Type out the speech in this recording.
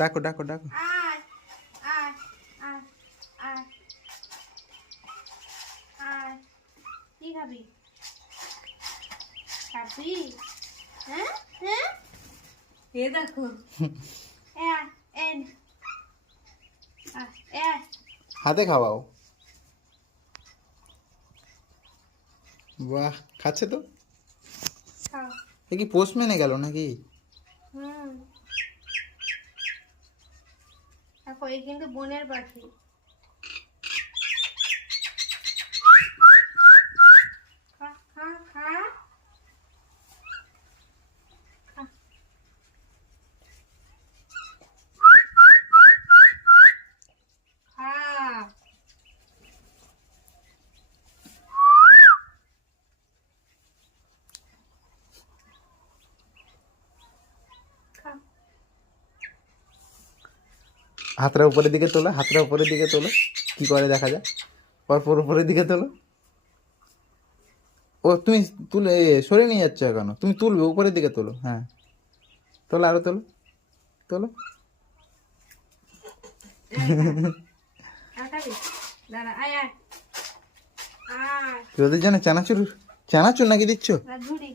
ডাকো ডাকো ডাকো। কি খাবি? খাবি? হ্যাঁ হ্যাঁ, এ দেখো হাতে খাওয়াও। বাহ, খাচ্ছে তো। এ কি পোস্টম্যানে গেল নাকি? দেখো এই কিন্তু বনের পাখি। খা খা খা খা। খা। খা। হাতটা উপরের দিকে তোলো, হাতটা উপরের দিকে তোলো, কি করে দেখা যায়। পরপর উপরের দিকে তোলো। ও তুমি তুলে সরে নিয়ে যাচ্ছ কেন? তুমি তুলবে, উপরের দিকে তোলো। হ্যাঁ, তোলো, আরো তোলো, তোলো। দাঁড়া, আয় আয় আয়। ওদের জন্য চানাচুর, চানাচুর নাকি দিচ্ছ? ঝুড়ি